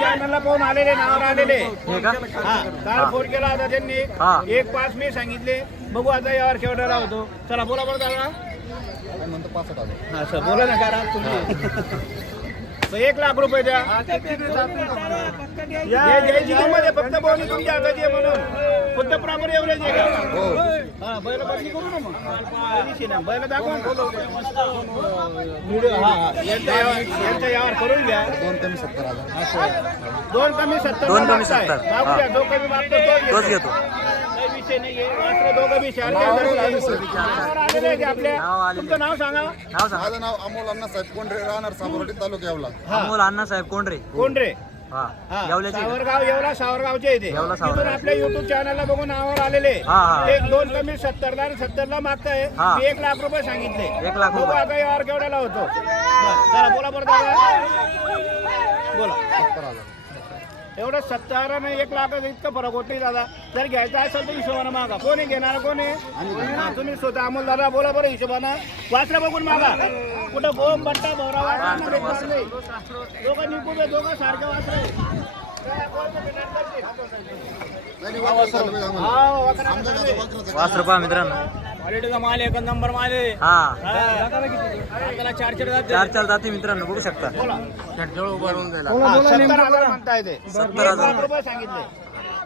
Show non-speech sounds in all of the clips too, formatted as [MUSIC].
चॅनलला पाहून आलेले नावावर आलेले. का? काल फोन केला होता त्यांनी. हा. एक पाच मी सांगितले. बघू आता यावर केवढा होतो. चला बोला बरं दादा. हा सर बोला ना करा तुम्ही. तर एक लाख रुपये द्या. या द्यायची किंमत आहे फक्त बोली तुमच्या हातात आहे म्हणून. फक्त प्रॉपर एवढेच आहे का? हा बैल बदली करू ना मग. बैल दाखवा हा हा. यांच्या यावर- यांच्या यावर करून घ्या. दोन कमी सत्तर हजार. दोन कमी सत्तर दोन कमी. सत्तर. जो कमी मागतो तोच घेतो. काही विषय नाहीये. मात्र दोघं बी शहर नावावर आलेले आहेत. आपल्या. नाव आलेले. तुमचं नाव सांगा. नाव सांग. माझं नाव अमोल अण्णासाहेब राहणार अमोल अण्णासाहेब कोंडरे कोण रे हा. येवल्याचे का? सावरगाव येवला सावरगावचे इथे येवला, सावरगाव. तिथून आपल्या युट्यूब चॅनलला बघून नावावर आलेले. हा, हा. एक दोन कमी सत्तरला आणि सत्तरला मागताय. हा. मी एक लाख रुपये सांगितले. एक लाख बघू रुपये. आता यावर केवढ्याला होतो. बरं, चला बोला बरं दादा. बोला. सत्तर हजार. एवढं सत्तर आणि एक लाख इतकं फरक होत नाही दादा. जर घ्यायचं असेल तर हिशोबानं मागा. कोणी घेणार कोणी? हा, तुम्ही स्वतः अमोल दादा बोला बरं हिशोबानं. वाचलं बघून मागा. कुठं बोम बट्टा भोवरा वाचला. दोघं निघू दे दोघं सारखं वाचले रुपये मित्रांनो. क्वालिटीचा माल एक नंबर माल आहे. हा. त्याला चार चार जाते. चार चार जाती मित्रांनो बघू शकता. सत्तर हजार. म्हणताय ते? सत्तर हजार. रुपये सांगितले.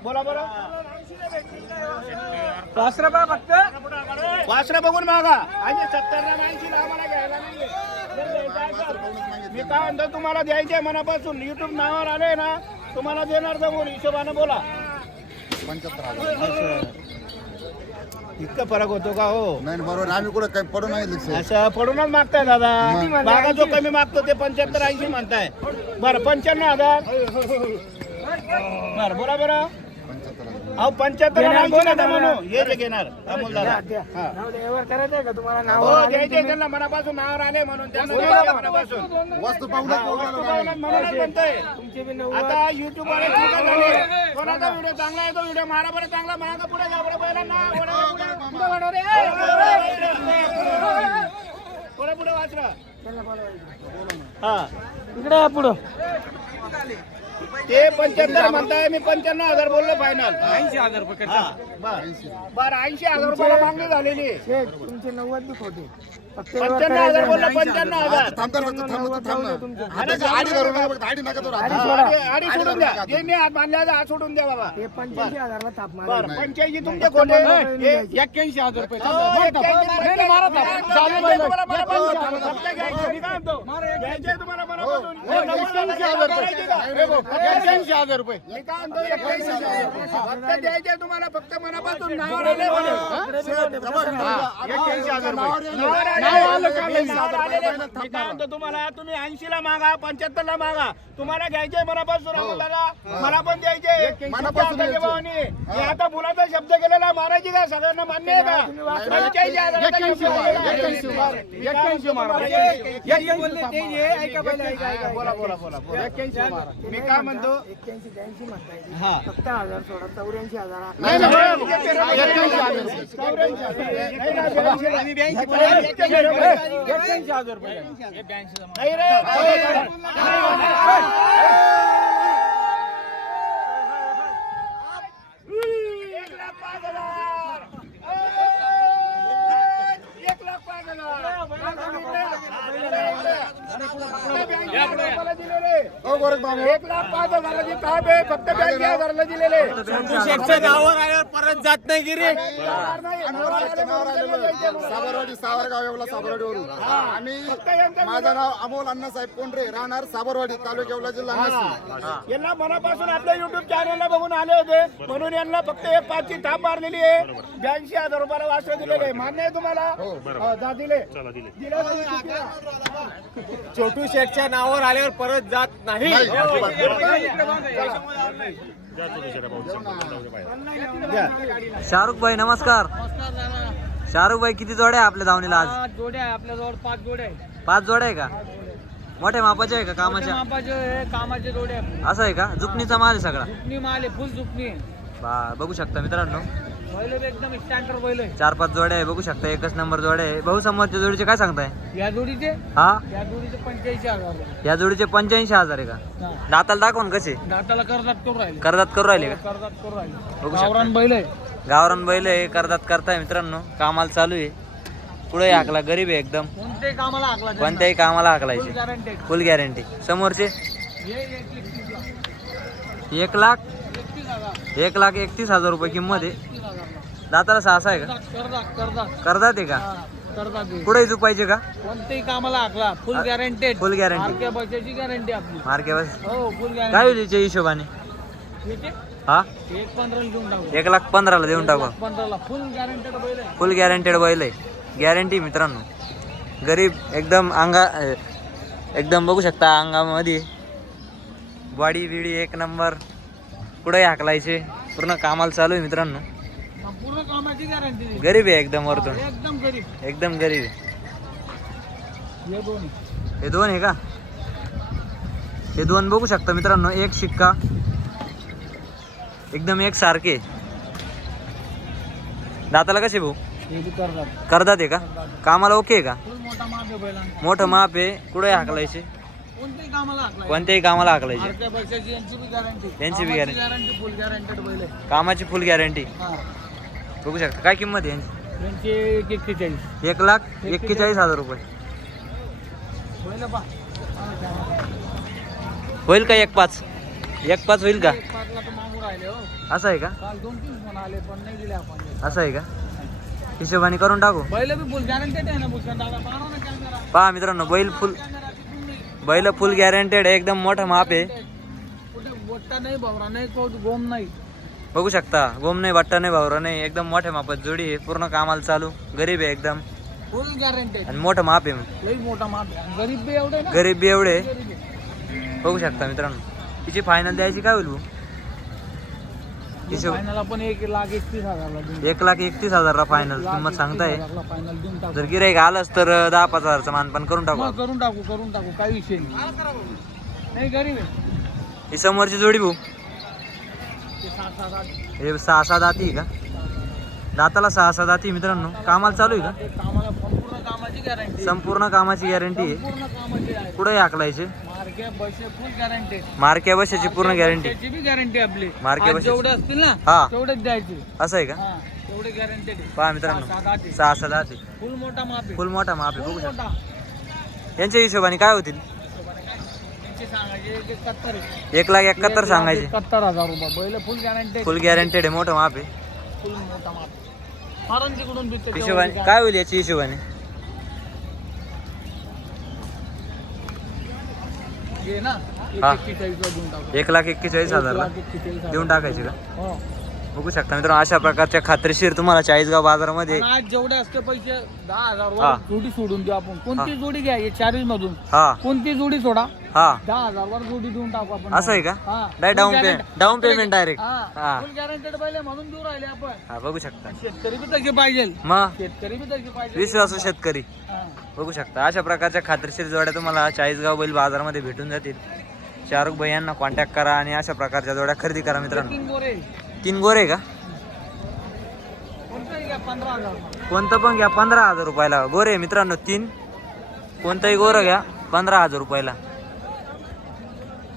बोला बरं वासरा बघून मागा. आणि सत्तर ऐंशी आम्हाला घ्यायला मी काय म्हणतो तुम्हाला द्यायचे मनापासून. युट्यूब नावावर आले ना तुम्हाला देणार जमून. हिशोबानं बोला. पंच्याहत्तर इतका फरक होतो का हो? नाही बरोबर. आम्ही कुठं काही पडून नाही लक्ष असं पडूनच मागताय दादा. बागा जो कमी मागतो ते पंच्याहत्तर ऐंशी म्हणताय. बरं पंच्याण्णव हजार. बरं बोला बरं. पंच्याहत्तर हजार अहो पंच्याहत्तर ऐंशी नका म्हणू. हे जे घेणार अमोल दादा. हा. हो द्यायचे त्यांना मनापासून नावावर आले म्हणून. त्यांना द्यायचे मनापासून. वस्तू पाहून हा, वस्तू पाहून म्हणूनच म्हणतोय. आता युट्यूब झाले कोणाचा व्हिडिओ चांगला आहे तो व्हिडिओ मारा बरं चांगला मागा पुढे जा बरं पहिल्यांदा पुढे, पुढे, पुढे वाढव रे. पुढे पुढे वाच रे. हा इकडे पुढं ते पंच्याहत्तर म्हणताय मी पंच्याण्णव हजार बोललो फायनल ऐंशी हजार रुपये बरं. ऐंशी हजार रुपयाला मागणी झालेली आहे. शेठ तुमचे नव्वद बी खोटे. फक्त व्यवहार पंच्याण्णव हजार करायचा बोललो नाही. पंच्याण्णव हजार. थांब तर फक्त थांब तर थांब ना. हाताची आडी धरून नका फक्त आडी नका धरू. आडी हाताची. सोडा. आधी आधी सोडून द्या. जे मी हात बांधले हात सोडून द्या बाबा. हे पंच्याऐंशी हजारला थाप मारा बर पंच्याऐंशी तुमचे खोटे. हे- एक्क्याऐंशी हजार रुपये. हो, तुम्हाला. फक्त घ्यायचे. हजार करायचे का? एक्क्याऐंशी हजार रुपये मी काय म्हणतो? एक्क्याऐंशी हजार. फक्त द्यायचे तुम्हाला फक्त मनापासून नावावर आले म्हणून. एक्क्याऐंशी हजार रुपये नावावर आले. नाव आलं का नाही? नावावर आलेले. मी काय म्हणतो तुम्हाला तुम्ही ऐंशी ला मागा पंच्याहत्तर ला मागा तुम्हाला घ्यायचे मनापासून मला पण द्यायचे मनापासून हाताचे भावाने. मी आता मुलाचा शब्द केलेला मारायची का सगळ्यांना मान्य आहे का हजाराचा एक्क्याऐंशी शब्द मारा. केलेला. एक्क्याऐंशी मारा. एक्क्याऐंशी बोला बोला बोला. एक्क्याऐंशी मारा मी काय म्हणतो एक्क्याऐंशी ब्याऐंशी म्हणता येते हा फक्त हजार सोडा चौऱ्याऐंशी हजार हजार. चौऱ्याऐंशी हजार. नाही ना, ब्याऐंशी ला. एक्क्याऐंशी हजार. एक्क्याऐंशी हजार रुपये नाही रे. एक लाख पाच हजार. एक लाख पाच हजार. हो, गोरख बाबा. एक लाख पाच आहे फक्त हजाराला दिलेले. नावावर आल्यावर परत जात नाही गिरी. साबरवाडी सावरगाव येवला साबरवाडीवरून. आम्ही माझं नाव अमोल अण्णासाहेब कोंढरे राहणार साबरवाडी तालुका येवला जिल्हा नाशिक. यांना मनापासून आपल्या युट्यूब चॅनलला बघून आले होते. म्हणून यांना फक्त एक पाचची थाप मारलेली आहे. ब्याऐंशी हजार रुपयाला वाचलं दिलेले आहे. मान्य आहे तुम्हाला? हो, जा दिले. छोटू शेठच्या नावावर आल्यावर परत जात नाही. शाहरुख भाई नमस्कार. शाहरुख भाई किती जोड्या आहे आपल्या धावणीला आज? जोड्या आहे आपल्याजवळ पाच जोड्या आहे पाच जोड्या आहे का? मोठ्या मापाचे आहे का कामाच्या मापाचे कामाचे जोडे असं आहे का? जुकनीचा माल आहे सगळा. माल आहे फुल जुकनी बा बघू शकता मित्रांनो. चार पाच जोड्या आहे बघू शकता एकच नंबर जोड्या आहे. भाऊ समोरच्या जोडीचे काय सांगताय? या जोडीचे? हा? या जोडीचे पंच्याऐंशी हजार. या जोडीचे पंच्याऐंशी हजार आहे का? हा. दाताला दाखवून कसे? दाताला कर्जात करून राहिले. करदात करू राहिले का? कर्जात करून राहिले. बघू. गावरान बैल आहे. गावरान बैल आहे करदात करताय मित्रांनो. कामाला चालू आहे. पुढे हाकला गरीब आहे एकदम. कोणत्याही कामाला हाकला कोणत्याही कामाला हाकलायचे. फुल गॅरंटी समोरचे? हे एक लाख? एक लाख एकतीस हजार रुपये किंमत आहे. दाताला सहा आहे का? कर्जात करदात आहे का? आहे. पुढे पाहिजे का? कोणत्याही कामाला हाकला फुल गॅरंटेड फुल गॅरंटी मार्के गॅरंटी आपली. मार्के बस हो फुल काय गॅरंटी होईल याच्या हिशोबाने? एक हा? पंधराला देऊन टाकू. एक लाख पंधराला देऊन टाकू. पंधराला फुल गॅरंटेड बैल आहे. फुल गॅरंटेड बैल आहे. गॅरंटी मित्रांनो. गरीब एकदम अंगा अं, एकदम बघू शकता अंगामध्ये. बॉडी बिडी एक नंबर कुठे हाकलायचे. पूर्ण कामाला चालू आहे मित्रांनो. पूर्ण कामाची गॅरंटी दिली गरीब आहे एकदम वरतून. एकदम गरीब. एकदम गरीब आहे. हे दोन. हे दोन आहे का? हे दोन बघू शकता मित्रांनो एक शिक्का. एकदम एक सारखे. दाताला कसे भाऊ? हे बी करतात. करतात आहे का? कामाला ओके आहे का? मोठा माप आहे बैलांचा. मोठं माप आहे. कुठे हाकलायचे? कोणत्याही कामाला हाकला कोणत्याही कामाला हाकलायचे. यांची बी गॅरंटी यांची बी guarantee. गॅरंटी फुल गॅरंटेड बैल आहे. कामाची फुल गॅरंटी हा. बघू शकता. काय किंमत आहे यांची? यांची एक एक्केचाळीस. एक लाख एक्केचाळीस हजार रुपये. होईल का एक पाच? एक पाच होईल का? एक पाचला तर मागू राहिले हो. असं आहे का? काल दोन तीन फोन आले पण नाही दिले आपण. असं आहे का? हिशोबाने करून टाकू. बैल बी फुल गॅरंटेड आहे ना भूषण दादा? मारा ना कॅमेरा पहा मित्रांनो बैल फुल कॅमेरा तिथून नाही बैल फुल गॅरंटेड आहे एकदम मोठं माप आहे. कुठे बोट्टा नाही बाबरा नाही कोट गोम नाही. बघू शकता गोम नाही वाटतं नाही भावरा नाही एकदम मोठ्या मापात जोडी आहे पूर्ण कामाला चालू गरीब आहे एकदम. फुल आणि मोठं माप आहे लई मोठा माप आहे. गरीब बी एवढे ना. गरीब बी एवढे. आहे. गरीब आहे. बघू शकता मित्रांनो. तिची फायनल द्यायची काय होईल भाऊ? हिशोब फायनल आपण एक लाख एकतीस हजारला देऊन एक लाख एकतीस हजारला फायनल किंमत सांगताय. फायनल देऊन टाकू. जर गिराईक आलंच तर दहा पाच हजारचं मानपान करून टाकू. मग करून टाकू करून टाकू. काही विषय नाही. नाही गरीब आहे. ही समोरची जोडी भाऊ. हे सहा सहा दाती आहे का? दाताला सहा सहा दाती मित्रांनो. कामाला चालू आहे ते कामाला संपूर्ण कामाची गॅरंटी का? संपूर्ण कामाची गॅरंटी आहे. कुठे हाकलायचे फुल मार्क्या बशाची पूर्ण गॅरंटी गॅरंटी आपली. मार्के आज बसेस. जेवढे असतील ना हा. तेवढेच द्यायचे. असं आहे का? तेवढे पहा मित्रांनो. फुल सहा सहा दाती. मोठा माप फुल मोठा माप आहे. फुल बघू शकता. यांच्या हिशोबाने काय होतील? एक लाख एकाहत्तर सांगायचे. एकाहत्तर हजार रुपये. बैल फुल गॅरंटेड फुल गॅरंटेड आहे मोठं माप आहे. फुल मोठा माप. मारून तिकडून बी त्याच्यावर हिशोबाने काय होईल याची हिशोबाने? घे ना एक हा. एक्केचाळीसला देऊन टाकू. एक लाख एक्केचाळीस हजार. देऊन टाकायचे का? हो. बघू शकता मित्रांनो अशा प्रकारच्या खात्रीशीर तुम्हाला चाळीसगाव बाजारामध्ये आणि आज जेवढे असते पैसे दहा हजार हा. वर जोडी सोडून देऊ आपण. कोणती जोडी घ्या चाळीस मधून. हा. कोणती जोडी सोडा हा. दहा हजार वर जोडी देऊन टाकू आपण. असं आहे का? हा. डाय down Full payment. Down payment direct हा. हा. फुल गॅरंटेड पाहिजे म्हणून देऊ राहिले आपण. हा बघू शकता. शेतकरी बी तसे पाहिजे. मग शेतकरी बी तसे पाहिजे. विश्वासू शेतकरी. हा. बघू शकता. अशा प्रकारच्या खात्रीशीर जोड्या तुम्हाला चाळीसगाव बैल बाजारामध्ये भेटून जातील. शाहरुख भाई यांना कॉन्टॅक्ट करा आणि अशा प्रकारच्या जोड्या खरेदी करा मित्रांनो. गोरे तीन गोरे का? कोणतं पण घ्या पंधरा हजार रुपयाला. गोरे मित्रांनो तीन. कोणतंही गोरं घ्या पंधरा हजार रुपयाला.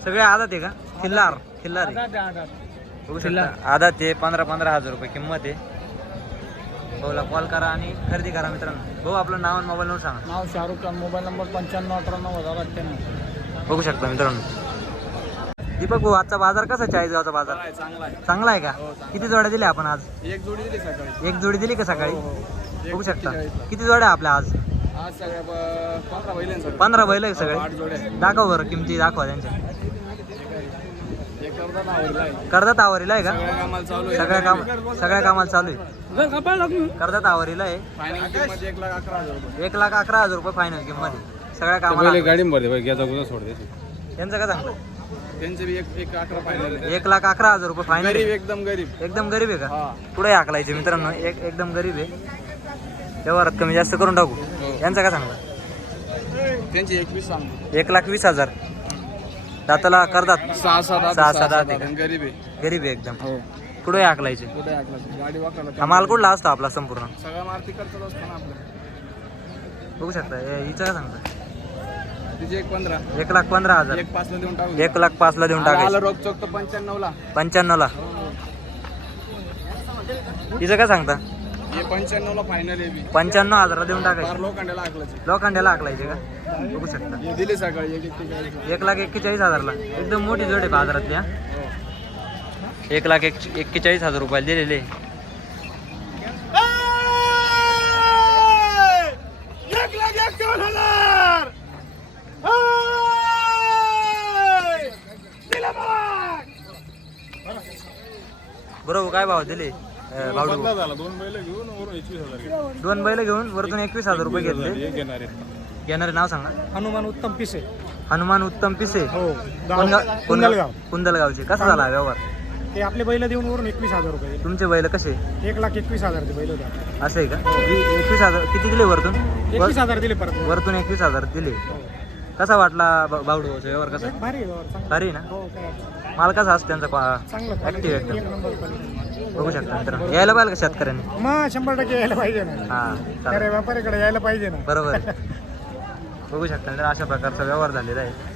सगळे आदात आहे का? खिल्लार खिल्लार आहे. बघू शकता. ते पंधरा पंधरा हजार रुपये किंमत आहे. भाऊला कॉल करा आणि खरेदी करा मित्रांनो. भाऊ आपलं नाव आणि मोबाईल नंबर सांगा. नाव शाहरुख खान मोबाईल नंबर पंच्याण्णव अठ्ठ्याण्णव हजार अठ्ठ्याण्णव. बघू शकता मित्रांनो. दीपक भाऊ आजचा बाजार कसा आहे? चाळीसगावचा बाजार? चांगला आहे चांगला आहे. का? किती जोड्या दिल्या आपण आज? एक जोडी दिली सकाळी. एक जोडी दिली का सकाळी? हो, बघू शकता. किती जोड्या आपल्या आज? पंधरा बैल आहे सगळे. दाखव बरं किमती दाखवा त्यांच्या. कर्जत आवरीला आहे. का? सगळ्या काम सगळ्या कामाला चालू आहे. कर्जत आवरीला आहे. एक लाख अकरा हजार रुपये. एक लाख अकरा हजार रुपये फायनल किंमत सगळ्या कामाला गाडी भरते यांचं काय सांगतो त्यांचे बी एक एक फायनल एक लाख अकरा हजार रुपये फायनल गरीब एकदम गरीब. एकदम गरीब आहे का? हा. पुढे हाकलायचे मित्रांनो एक एकदम गरीब आहे. व्यवहारात कमी जास्त करून टाकू. यांचं काय सांगता त्यांची एकवीस सांगतो एक लाख वीस हजार. दाताला करतात. सहा सात सहा सात आठ आहे का? गरीब आहे. गरीब आहे एकदम. हो. कुठे हाकलायचे कुठे ऐकला गाडी वाकायला हा माल कुठला असतो आपला संपूर्ण? सगळ्या मारती करतच असतो ना आपलं. बघू शकता. हे- हिचं काय सांगता तिचे एक पंधरा. एक लाख पंधरा हजार. एक पाचला देऊन टाकू. एक लाख पाचला देऊन आला टाकायचं चौक तर पंच्याण्णवला. पंच्याण्णवला. हिचं काय सांगता? हे पंच्याण्णवला फायनल आहे मी पंच्याण्णव हजारला देऊन फार टाकायचे लोखंडाला आकलाचे लोखंड्याला हाकलायचे का? बघू शकता. हे दिले सकाळी एक एक एक लाख एक्केचाळीस हजारला. एकदम मोठी जोड आहे बाजारातली हा. एक लाख एक एक्केचाळीस हजार रुपयाला दिलेले लाख एकावन्न हजार हाय! दिला माग. बरोबर काय भाव दिले? अं, भावडू दोन बैल घेऊन वरून एकवीस हजार दोन बैल घेऊन वरतून एकवीस हजार रुपये घेतले. घेणार घेणारे नाव सांगा हनुमान उत्तम पिसे. हनुमान उत्तम पिसे? हो कोण गाव- कोण- कुंदलगावचे. कसा झाला व्यवहार? ते आपले बैल देऊन वरून एकवीस हजार रुपये तुमचे बैल कसे? एक लाख एकवीस बैल होते असे आहे का? वी- एकवीस हजार किती दिले वरतून? एकवीस हजार दिले परत. वरतून एकवीस हजार दिले. कसा वाटला भावडू व्यवहार कसा? भारी आहे व्यवहार, चांगला. भारी ना? हो काय माल कसा असतो त्यांचा चांगलं ऍक्टिव्ह एकदम. बघू शकता मित्रांनो यायला पाहिजे का शेतकऱ्यांनी मग शंभर टक्के यायला पाहिजे ना हा. अरे व्यापाऱ्याकडे यायला पाहिजे ना बरोबर. [LAUGHS] बघू शकता तर अशा प्रकारचा व्यवहार झालेला आहे